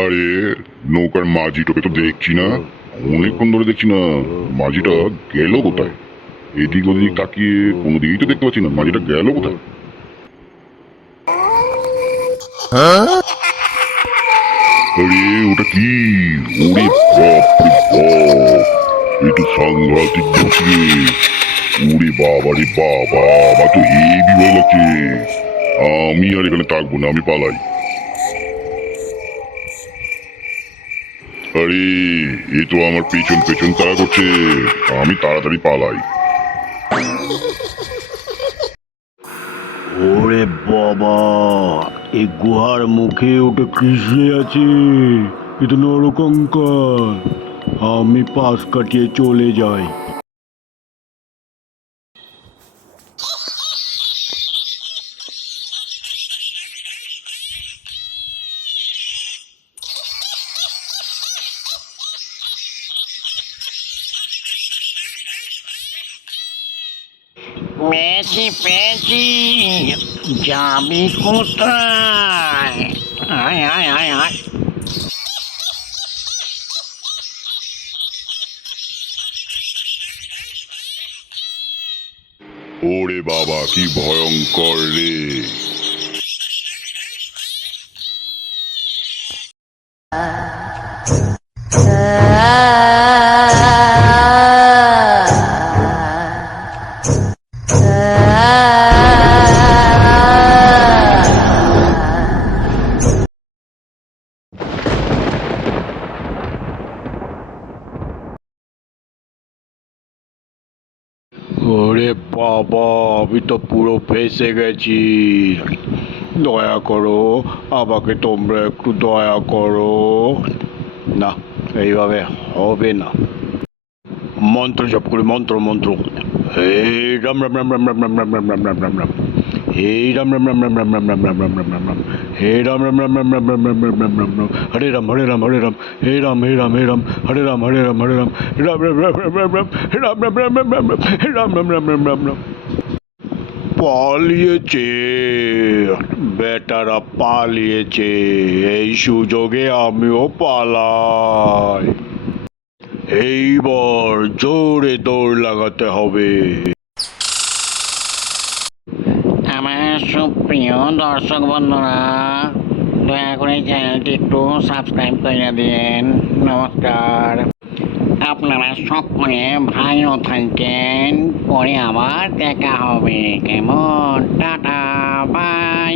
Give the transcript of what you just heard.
আরে নৌকার মাঝিটাকে তো দেখছি না, অনেকক্ষণ ধরে দেখছি না। মাঝিটা গেল কোথায়? এদিক ওদিক তাকিয়ে কোনো দিকেই তো দেখতে পাচ্ছি না, মাঝিটা গেল কোথায়? আরে ওটা কি? ওরে বাপ রে বাপ, এই তো সাংঘাতিক দেখছি রে। ওরে বাবা রে বাবা, আমার তো হেবি ভয় লাগছে। আমি আর এখানে থাকবো না, আমি পালাই। আরে এ তো আমার পেছন পেছন তাড়া করছে, আমি তাড়াতাড়ি পালাই। ওরে বাবা, এই গুহার মুখে ওটা কিসে আছে? এ তো নরকঙ্কাল। আমি পাশ কাটিয়ে চলে যাই। পেয়েছি পেয়েছি, যাবি কোথায়? আয় আয় আয় আয়। ওরে বাবা কি ভয়ঙ্কর রে! ওরে বাবা, আমি তো পুরো ফেঁসে গেছি। দয়া করো, আমাকে তোমরা একটু দয়া করো। না, এইভাবে হবে না। মন্ত্র জপ করি, মন্ত্র মন্ত্র। হে রাম রাম রাম রাম রাম রাম রাম রাম রাম রাম রাম রাম। হে রাম রাম রাম রাম রাম রাম রাম রাম রাম রাম রাম রাম। হে রাম রাম রাম রাম রাম রাম রাম রাম রাম রাম রাম। হরে রাম হরে রাম হরে রাম। হে রাম হে রাম হে রাম। হরে রাম হরে রাম হরে রাম। রাম রাম রাম রাম রাম রাম। রাম রাম রাম রাম রাম রাম। রাম রাম রাম রাম রাম রাম। পালিয়েছে, বেটারা পালিয়েছে। এই সুযোগে আমিও পালাই। এইবার জোরে দৌড় লাগাতে হবে। আমার সুপ্রিয় দর্শক বন্ধুরা, দয়া করে চ্যানেলটি একটু সাবস্ক্রাইব করে দিন। নমস্কার। আপনারা সকলে ভালো থাকেন, পরে আবার দেখা হবে। কেমন? Tata, by.